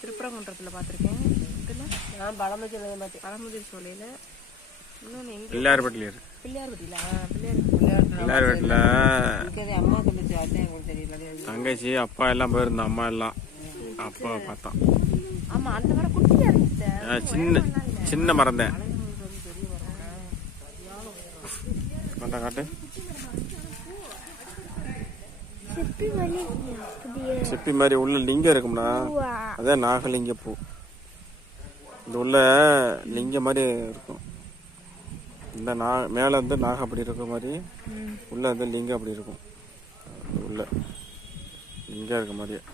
திருப்பரங்குன்றத்தில் பார்த்துருக்கேன். நான் பழமுதிர் சோலையில், இன்னொன்று பிள்ளையார்பட்டியில் இருக்கு. பிள்ளையார்பட்டியில் அம்மா தங்கச்சி அப்பா எல்லாம் போயிருந்தோம். அம்மா எல்லாம் அப்பா பார்த்தோம். ஆமாம், அந்த மரம் குட்டியாக இருந்துச்சு. சின்ன மரம் தான். காட்டு சிப்பி மாதிரி உள்ள லிங்கம் இருக்கும்னா, அதான் நாகலிங்க பூ. இந்த உள்ள லிங்க மாதிரி இருக்கும். இந்த மேல இருந்து நாக அப்படி இருக்க மாதிரி, உள்ள இருந்து லிங்கம் அப்படி இருக்கும். உள்ள லிங்கம் இருக்க மாதிரியே.